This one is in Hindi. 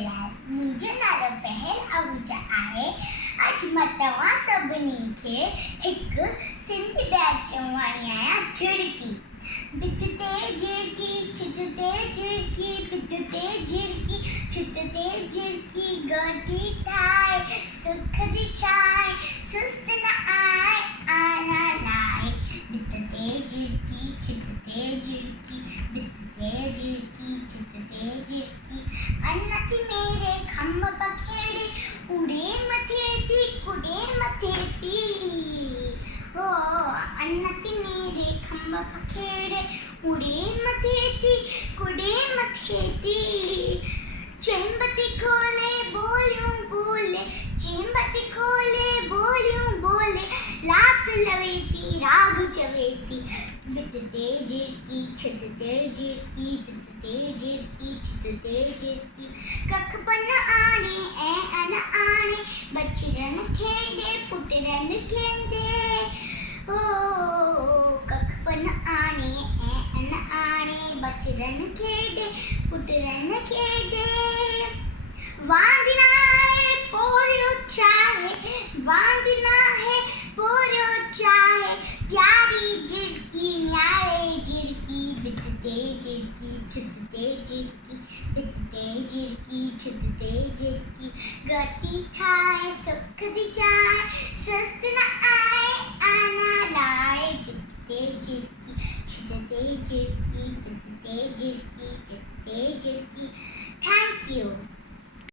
लाल मुंहिंजो नालो पहल आहूजा आहे। अॼु मां तव्हां सभिनी खे हिकु सिंधी बैत चवणी आहियां, झिड़की। भित ते झिड़की, छित ते झिड़की, भित ते झिड़की, छित ते झिड़की, गोटी ठाहे सुख दी छाए, सुस्त न आए आना लाए। भित ते झिड़की, छित ते झिड़की, भित ते झिड़की, छित ते झिड़की, अन्न थी मेरे खंभ पखेड़े, उड़े मथे थी कुड़े मथे थी। हो अन्न थी मेरे खंभ पखेड़े, उड़े मथे थी कुड़े मथे थी। चेंबती खोले बोलियूं बोले, चेंबती खोले बोलियूं बोले, रात लवे थी राग चवे थी। भित ते झिड़की, छित ते झिड़की, भित ते झिड़की, छित ते झिड़की, कख पन आणे ऐं अन आणे, बचड़न खेॾे पुटरन खेंदे। हो कख पन आणे ऐं अन आणे, बचड़न खेॾे पुटरन खेॾे। वांदना है पोरियो चाहे, वांदना है पोरियो चाहे, प्यारी झिड़की न्यारे झिड़की। भित ते झिड़की, छित ते झिड़की, भित ते झिड़की, छित ते झिड़की, गोटी ठाहे सुख दी छाए, सुस्त न आए आना लाए। भित ते झिड़की, छित ते झिड़की, भित ते झिड़की, छित ते झिड़की,